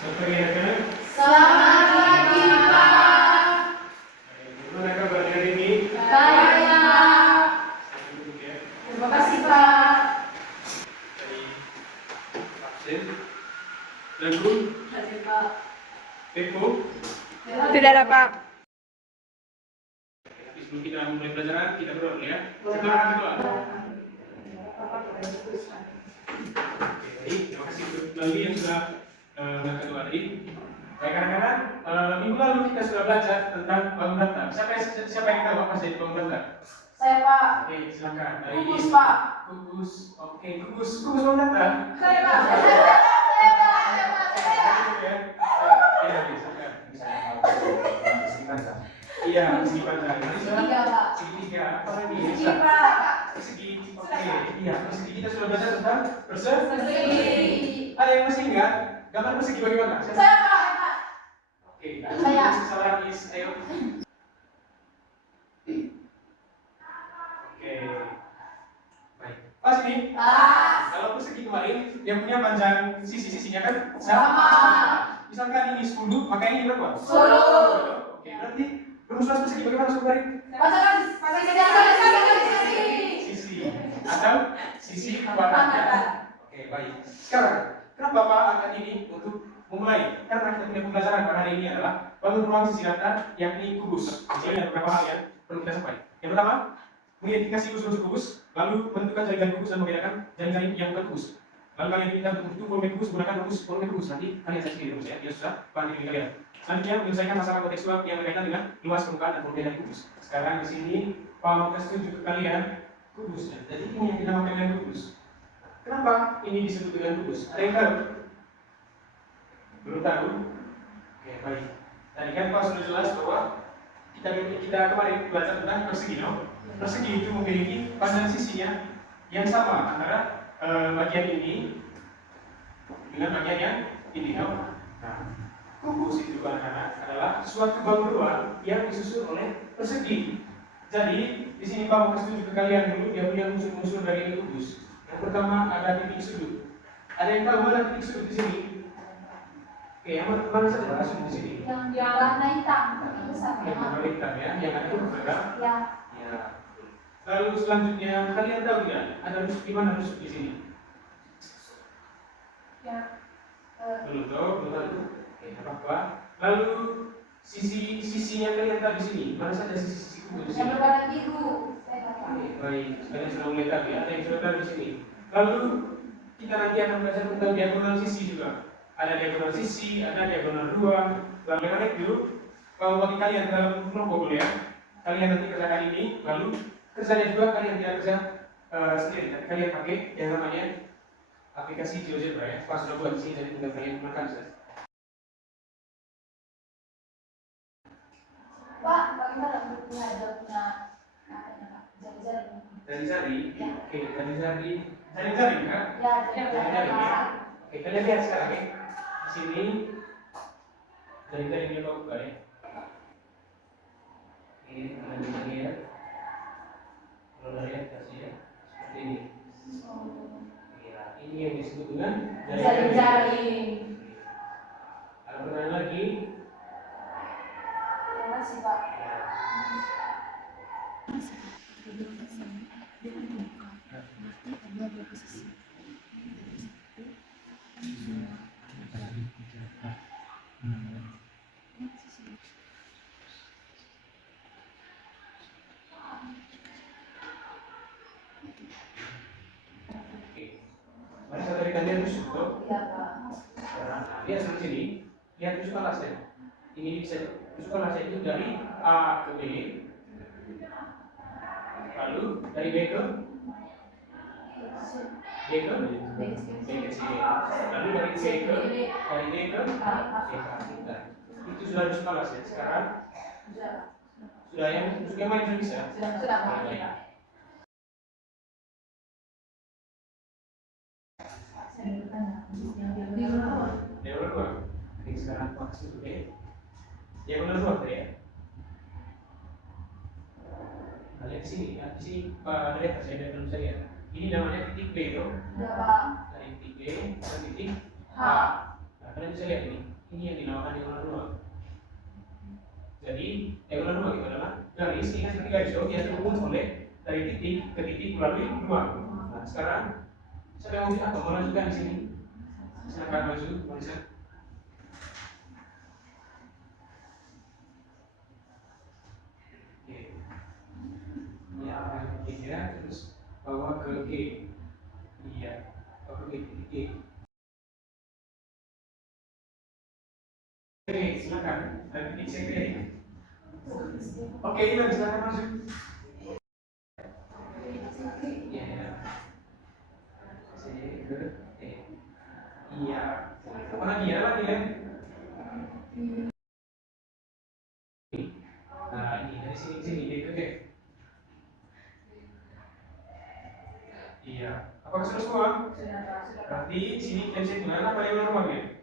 Selamat pagi anak-anak. Selamat pagi, Pak. Gimana kabar hari ini? Baik, Pak. Duduk ya. Terima kasih, Pak. Tadi absen. Lagu, Hadir, Pak. Pepo. Tidak ada, Pak. Tapi sebelum kita mulai pelajaran, kita berdoa dulu ya. Boleh, Satu Pak. orang berdoa. Bapak, kita diskusikan. Baik, terima kasih untuk Lali yang sudah mengangkat doa tadi. Baik anak-anak, minggu lalu kita sudah belajar tentang bangun data. Siapa yang tahu apa saja bangun data? Saya, Pak. Oke, silakan. Dari Kukus, Pak. Kukus. Oke, kukus bangun data. Saya, Pak. Saya, Pak. Ya. Ya, silakan. Segi panjang. Iya, segi panjang. Segitiga, Pak. Segitiga. Apa lagi? Segi, Pak. Persegi. Oke. Iya, persegi kita sudah belajar tentang persegi. Persegi. Ada yang masih ingat? Gambar persegi bagaimana? Saya, Pak. Oke. Saya. Salah, Miss. Ayo. Oke. Baik. Pas nih. Pas. Kalau persegi kemarin, dia punya panjang sisi-sisinya kan Sama. Misalkan ini 10, maka ini berapa? 10. Oke, berarti rumus persegi bagaimana kemarin? Pasang Sisi atau sisi kuadratnya. Oke, baik. Sekarang, kenapa Bapak angkat ini untuk memulai? Karena kita punya pembelajaran pada hari ini adalah bangun ruang sisi data, yakni kubus. Di sini ada beberapa hal yang perlu kita sampaikan. Yang pertama, mengidentifikasi unsur-unsur kubus, lalu menentukan jaringan kubus dan membedakan jaring-jaring yang bukan kubus. Lalu kalian pindah untuk bentuk volume kubus, gunakan rumus volume kubus. Nanti kalian saya sendiri rumus ya, dia sudah paham ini kalian. Selanjutnya, menyelesaikan masalah kontekstual yang berkaitan dengan luas permukaan dan volume dari kubus. Sekarang di sini, Pak Lukas tunjuk ke kalian kubusnya. Jadi ini yang dinamakan dengan kubus. Kenapa ini disebut dengan kubus? Ada yang tahu? Belum tahu? Oke, baik. Tadi kan Pak sudah jelas bahwa kita kemarin belajar tentang persegi, no? Persegi itu memiliki panjang sisinya yang sama antara bagian ini dengan bagian yang ini, no? Nah, kubus itu anak-anak adalah suatu bangun ruang yang disusun oleh persegi. Jadi di sini Pak mau kasih tunjuk ke kalian dulu dia punya unsur-unsur dari ini kubus. Yang pertama ada titik sudut. Ada yang tahu mana titik sudut di sini? Oke, yang mana saja sudut di sini? Yang warna hitam. Yang warna hitam ya, yang ada huruf merah. Ya. Ya. Lalu selanjutnya kalian tahu tidak ada rusuk di mana rusuk di sini? Ya. Belum tahu, belum tahu. Oke, apa-apa. Lalu sisi-sisinya kalian tahu di sini. Mana saja sisi-sisi kubus di Yang sini? berwarna biru. Oke, baik. Kalian sudah mulai tahu ya. Ada yang sudah tahu di sini. Lalu kita nanti akan belajar tentang diagonal sisi juga. Ada diagonal sisi, ada diagonal ruang. Lalu yang dulu, kalau bagi kalian dalam kelompok dulu ya, kalian nanti kerjakan ini, lalu kerjanya juga kalian tidak kerja sendiri. Tapi kalian pakai yang namanya aplikasi GeoGebra ya. Pas sudah buat di sini, jadi tinggal kalian gunakan saja. Pak, bagaimana bentuknya? Ada punya jari-jari. Jari-jari, oke, jari-jari kan? Ya, Jari-jari ya. Oke, kalian lihat sekarang ya. Di sini jari-jari dia buka ya. Oke, kalian bisa lihat. Kalau dari atas ya, seperti ini. Ya, ini yang disebut dengan Jari-jari. Ada pertanyaan lagi? Terima kasih, Pak. Oke. Mari saya berikan dia rusuk tuh. Iya, Pak. Lihat di sini, lihat rusuk alasnya. Ini bisa rusuk alasnya itu dari A ke B, lalu dari B ke C, lalu dari C ke D ke Nah, itu sudah rusuk alas ya. Sekarang sudah yang rusuk yang mana sudah bisa? Sudah, Pak. Baik. Diagonal ruang. Oke, sekarang maksud oke. Diagonal ruang tadi ya. Kalian di sini, ya, di sini dari atas ya, dari belum saya. Ini namanya titik B itu. Sudah, Pak. Dari titik B ke titik H. H. Nah, Kalian bisa lihat ini yang dinamakan diagonal ruang. Jadi diagonal ruang itu adalah garis, ini kan seperti garis yang terhubung oleh dari titik ke titik melalui ruang. Nah, sekarang saya mau apa? Mau lanjutkan di sini. Silakan maju, Marisa. Oke. Ya, ya, terus bawa ke G. Iya, bawa ke titik G. Oke, silakan. Dan titik C. Oke, Ilan, silakan masuk. Iya, ya. C ke E. Iya. Apa lagi ya, lagi ya? Nah, ini dari sini ke sini, D ke F. Iya. Apakah sudah semua? Sudah Pak. Berarti di sini MC gimana? Apa yang rumahnya?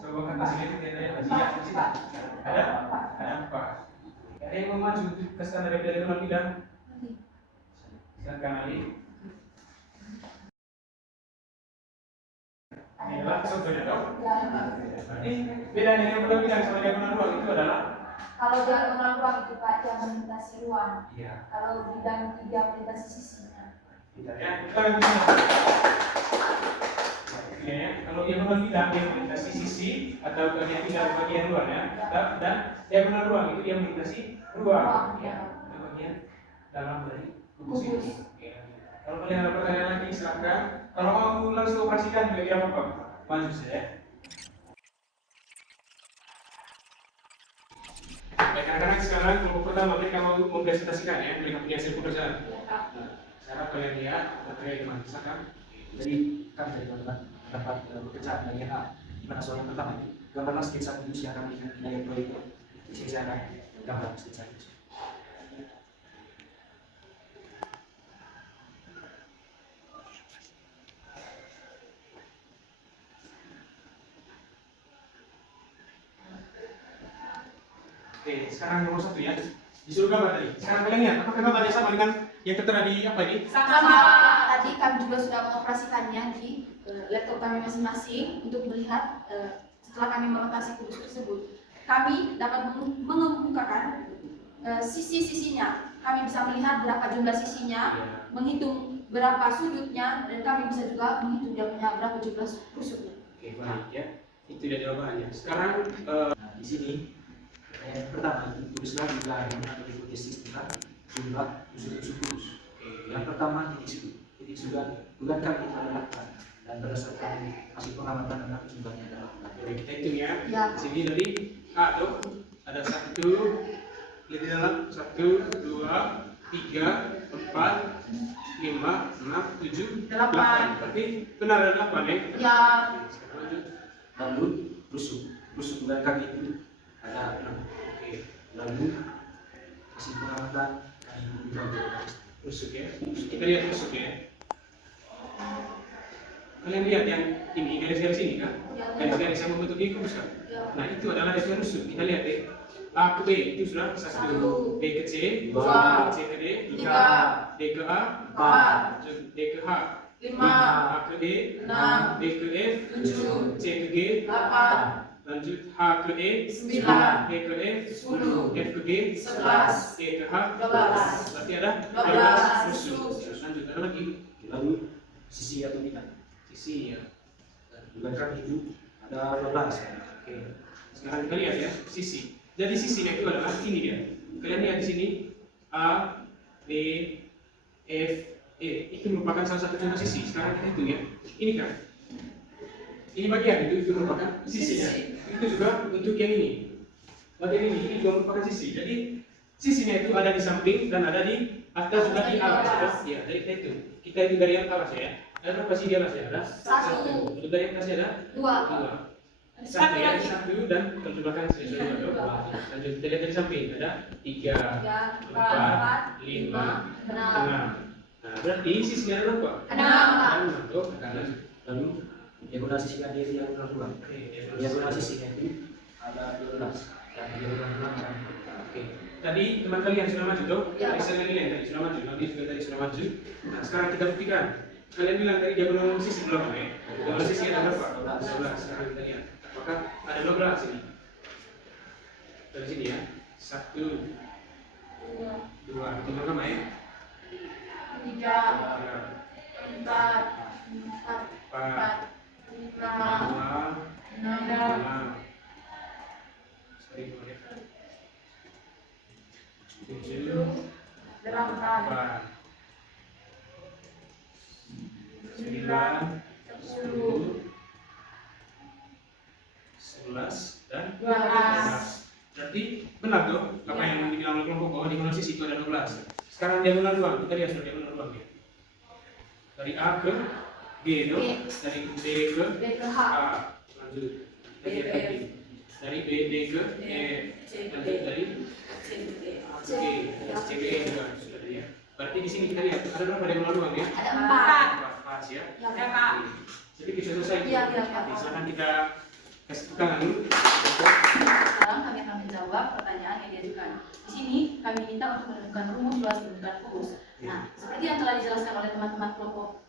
Coba kan hasilnya kita lihat lagi ya. Ada? Ada apa? Ada yang mau maju ke sana dari rumah tidak? Silakan Ali. Ini langsung saja dong. Berarti bedanya yang benar bilang sama diagonal ruang itu adalah Kalau diagonal ruang itu Pak, dia melintasi ruang. iya. Kalau bidang 3 melintasi sisinya. Tidak ya. Kita yang bisa. Ya, kalau diagonal bidang dia melintasi sisi atau bagian tidak bagian luar ya. Dan diagonal ruang itu dia melintasi ruang. Ya. Itu bagian dalam dari kubus ini. Ya. Kalau kalian ada pertanyaan lagi silakan. Kalau mau langsung operasikan juga tidak apa-apa. Maju saja. Baik, anak-anak sekarang kelompok pertama mereka mau mempresentasikan ya, mereka punya hasil pekerjaan. Nah, sekarang kalian lihat terkait dengan misalkan. Jadi kami dari teman-teman dapat pekerjaan bagian A. Di mana soal yang pertama itu gambarlah sketsa kudus yang akan diberikan biaya proyek. Di sini saya akan gambar sketsa kudus. Oke, sekarang nomor 1 ya. Disuruh gambar tadi. Sekarang kalian lihat, apakah gambarnya sama dengan yang tertera di apa ini? Sama tadi kami juga sudah mengoperasikannya di laptop kami masing-masing untuk melihat setelah kami melokasi kudus tersebut. Kami dapat mengemukakan sisi-sisinya. Kami bisa melihat berapa jumlah sisinya, menghitung berapa sudutnya, dan kami bisa juga menghitung dia punya berapa jumlah rusuknya. Oke, baik ya. Itu dia jawabannya. Sekarang Nah, di sini yang pertama itu tulislah jumlah atau diikuti sistem jumlah rusuk-rusuk kudus. Yang pertama titik sudut. Titik sudut bulan kali itu adalah dan berdasarkan hasil pengamatan anak jumlahnya adalah oke, kita hitung ya. Ya. Di sini dari A tuh ada 1, lihat di dalam 1, 2, 3, 4, 5, 6, 7, 8. Berarti benar ada 8 ya? Ya. Sekarang lanjut. lalu rusuk bulan kali itu ada 6. Oke, Lalu hasil pengamatan kami dibagi rusuk ya. Kita lihat rusuk ya. Kalian lihat yang ini garis-garis ini kan? Garis-garis yang membentuk ini kubus kan? Nah itu adalah dasar rusuk. Kita lihat deh. A ke B itu sudah 1, B ke C, 2, C ke D, 3, D ke A, 4, D ke H, 5, A ke D, 6, D ke F, 7, C ke G, 8, lanjut H ke E, 9, D ke F, 10, F ke G, 11, E ke H, 12. berarti ada 12 rusuk. Lanjut, ada lagi lalu sisi atau bidang sisi ya. bulan kali itu ada 12. Oke, sekarang kita lihat ya sisi. Jadi sisinya itu adalah ini dia. Kalian lihat di sini A, B, F, E. Itu merupakan salah satu contoh sisi. Sekarang kita hitung ya. Ini kan. Ini bagian itu merupakan sisinya. Itu juga untuk yang ini. Bagian ini juga merupakan sisi. Jadi sisinya itu ada di samping dan ada di atas juga di atas. Ya, jadi kita hitung. Kita hitung dari yang atas ya. Ada berapa sisi di atas ya? Ada 1. Untuk dari atasnya ada 2. 1 ya, 1 dan kalau belakang sesuai dulu. Lanjut kita lihat dari samping ada 3, 4, 5, 6. Nah, berarti sisinya ada berapa? Ada 6. Tuh, Lalu diagonal sisi ada diagonal ruang. Diagonal sisinya itu ada 12 dan diagonal ruang ada 4. Oke. Tadi teman kalian sudah maju tuh? Ya. Misalnya kalian tadi sudah maju, Nabi juga tadi sudah maju. Nah, sekarang kita buktikan. Kalian bilang tadi diagonal sisi berapa ya? 12 sisi ada berapa? 12. Sekarang kita lihat. Apakah ada 12 sini? Dari sini ya. 1, 2, tinggal sama ya. 3, 4, 4, 5, 6, 7, 8, 9, 10, 11, dan 12. Berarti benar tuh apa yang dibilang oleh kelompok bahwa diagonal sisi itu ada 12. Sekarang diagonal ruang, kita lihat diagonal ruang ya. Dari A ke G itu, dari B ke H, A, lanjut dari F, dari B ke E, lanjut dari A ke G, C ke E juga sudah ada ya. Berarti di sini kita lihat ada berapa diagonal ruang ya? ada 4. Pas ya. Ya, Kak. Jadi kita selesai. Iya, Kak. Silakan kita kasih tangan dulu. Sekarang kami akan menjawab pertanyaan yang diajukan. Di sini kami minta untuk menemukan rumus luas bentukan kubus. Nah, seperti yang telah dijelaskan oleh teman-teman kelompok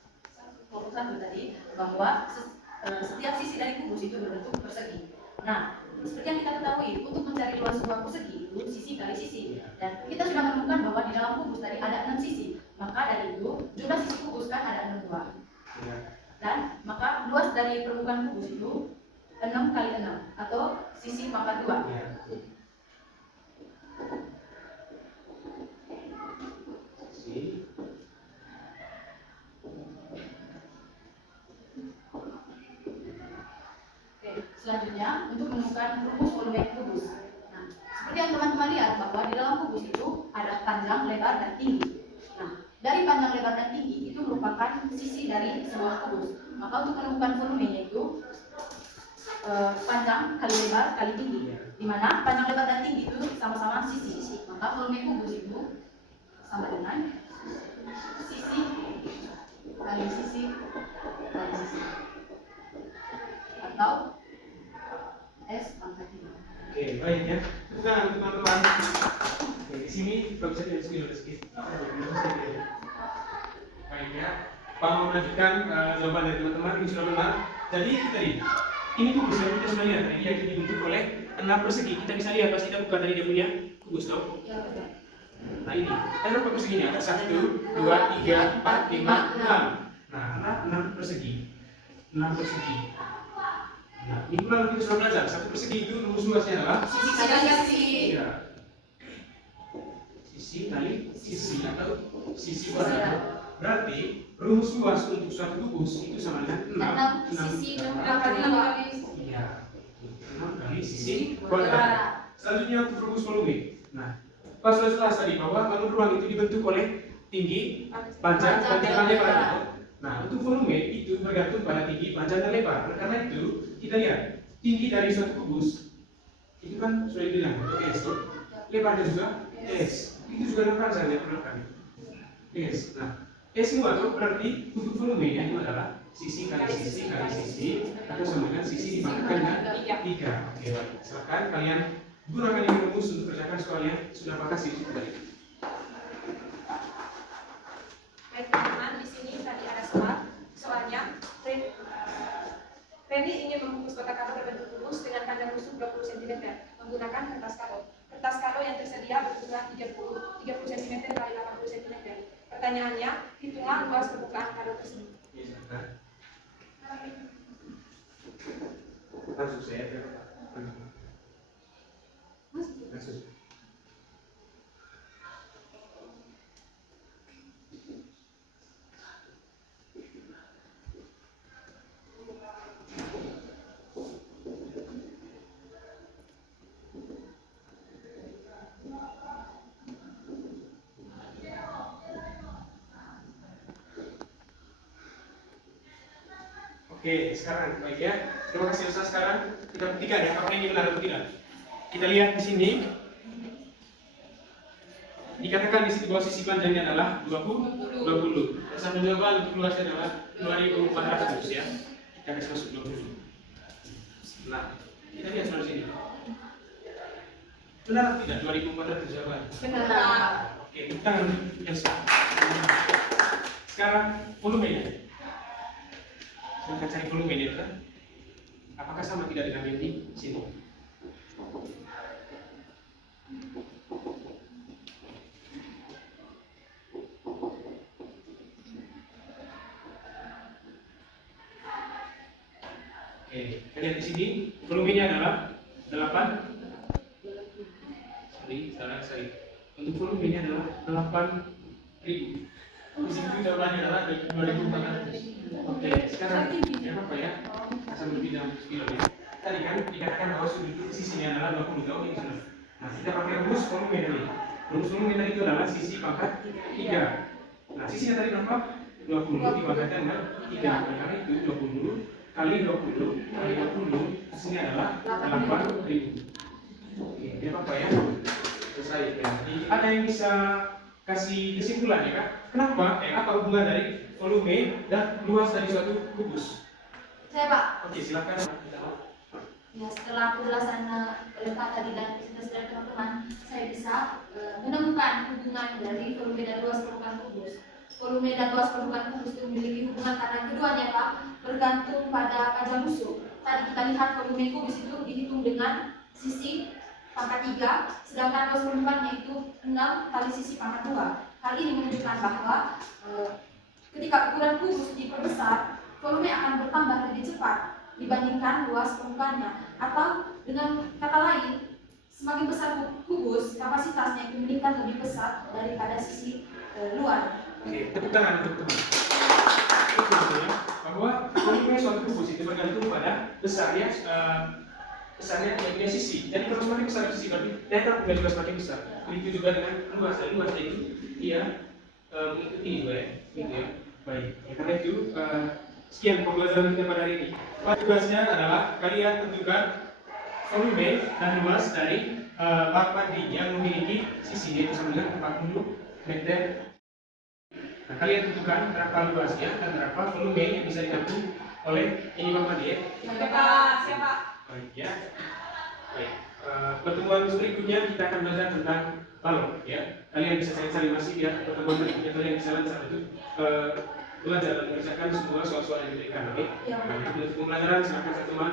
1 tadi, bahwa setiap sisi dari kubus itu berbentuk persegi. Nah, seperti yang kita ketahui, untuk mencari luas ruang persegi itu sisi kali sisi. Dan kita sudah menemukan bahwa di dalam kubus tadi ada 6 sisi. Maka dari itu, jumlah sisi kubus kan ada 6 ruang. Dan maka luas dari permukaan kubus itu 6 kali 6 atau sisi pangkat 2. Oke, selanjutnya untuk menemukan rumus volume kubus. Nah, seperti yang teman-teman lihat bahwa di dalam kubus itu ada panjang, lebar, dan tinggi. Nah, dari panjang, lebar, dan tinggi itu merupakan sisi dari sebuah kubus. Maka untuk menemukan volumenya itu panjang kali lebar kali tinggi, di mana panjang, lebar, dan tinggi itu sama-sama sisi. Maka volume kubus itu sama dengan sisi kali sisi kali sisi, atau S pangkat 5. Oke, baik ya. Nah, teman-teman. Oke, di sini kalau bisa dari sini sedikit. Baik ya. Pak mau melanjutkan jawaban dari teman-teman ini sudah benar. Jadi tadi ini kubus yang kita sudah lihat tadi yang dibentuk oleh 6 persegi. Kita bisa lihat pasti kita buka tadi dia punya kubus tau. Nah ini, ada berapa perseginya? Ada 1, 2, 3, 4, 5, 6. Nah, ada 6 persegi. 6 persegi. Nah, ini pula kita sudah belajar. Satu persegi itu rumus luasnya adalah Sisi kali sisi. ya. Sisi kali sisi atau sisi kuadrat. Berarti rumus luas untuk suatu kubus itu sama dengan 6 sisi 6 kali kali. iya. 6 kali sisi kuadrat. Selanjutnya untuk rumus volume. Nah, pas sudah jelas tadi bahwa bangun ruang itu dibentuk oleh tinggi, panjang, dan lebar. Nah, untuk volume itu bergantung pada tinggi, panjang, dan lebar. Karena itu kita lihat tinggi dari suatu kubus itu kan sudah dibilang S, lebarnya juga S. Itu juga dengan panjang yang perlu kami S. Nah, S semua itu berarti untuk volumenya itu adalah sisi kali sisi kali sisi atau sama dengan sisi dipangkatkan dengan 3. Oke, baik. Silakan kalian gunakan ini rumus untuk kerjakan soalnya. Sudah makasih tadi. Baik teman-teman, di sini tadi ada soalnya Reni ingin membungkus kotak kado berbentuk kubus dengan panjang rusuk 20 cm menggunakan kertas kado. Kertas kado yang tersedia berukuran 30 cm kali 80 cm. Pertanyaannya, hitunglah luas permukaan kado tersebut. Langsung saya langsung. Oke, sekarang baik ya. Terima kasih Ustaz. Sekarang kita buktikan ya apakah ini benar atau tidak. Kita lihat di sini. Dikatakan di sini bahwa sisi panjangnya adalah 20. Dasar jawaban untuk luasnya adalah 2400 ya. Kita kasih masuk 20. Nah, kita lihat sebelah sini. Benar atau tidak 2400 jawaban? Benar. Oke, kita Elsa. Sekarang volumenya. kita cari volumenya kan? Apakah sama tidak dengan yang di sini? Oke, kita lihat di sini volumenya adalah 8. Sorry. Untuk volumenya adalah 8.000. Di sini jawabannya adalah 2.400. Oke, sekarang ya apa ya? Asal lebih dalam kilo ya. Tadi kan dikatakan bahwa sudut sisinya adalah 20 jauh ini sudah. Nah, kita pakai rumus volume tadi. Rumus volume tadi itu adalah sisi pangkat 3. Nah, sisinya tadi berapa? 20 dibangkitkan dengan 3. Karena itu 20 kali 20 kali 20 hasilnya adalah 8.000. Oke, ini apa ya? Selesai ya. Jadi ada yang bisa kasih kesimpulan ya kak? Kenapa? Apa hubungan dari volume dan luas dari suatu kubus? Saya Pak. Oke, silakan. Ya, setelah penjelasan oleh Pak tadi dan dari teman-teman, saya bisa menemukan hubungan dari volume dan luas permukaan kubus. Volume dan luas permukaan kubus itu memiliki hubungan karena keduanya Pak bergantung pada pajang musuh. Tadi kita lihat volume kubus itu dihitung dengan sisi pangkat 3, sedangkan luas permukaannya itu 6 kali sisi pangkat 2. Hal ini menunjukkan bahwa ketika ukuran kubus diperbesar, volume akan bertambah lebih cepat dibandingkan luas permukaannya. Atau dengan kata lain, semakin besar kubus, kapasitasnya itu meningkat lebih besar daripada sisi luar. Oke, tepuk tangan untuk teman. Itu ya, bahwa volume suatu kubus itu bergantung pada besar ya, besarnya yang punya sisi. Jadi kalau semakin besar sisi berarti daya tarik juga semakin besar. Begitu juga dengan luas itu dia mengikuti juga ya, gitu ya. Baik, karena itu sekian pembelajaran kita pada hari ini. Tugasnya adalah kalian tentukan volume dan luas dari bak mandi yang memiliki sisi yaitu sama dengan 40 meter. Nah, kalian tentukan berapa luasnya dan berapa volume yang bisa ditampung oleh ini bak mandi ya. Siapa? Baik ya. Baik. Pertemuan berikutnya kita akan belajar tentang balon ya. Kalian bisa cari masih ya pertemuan berikutnya kalian bisa lancar itu belajar dan mengerjakan semua soal-soal yang diberikan. Oke. Nah, untuk pembelajaran silakan satu teman.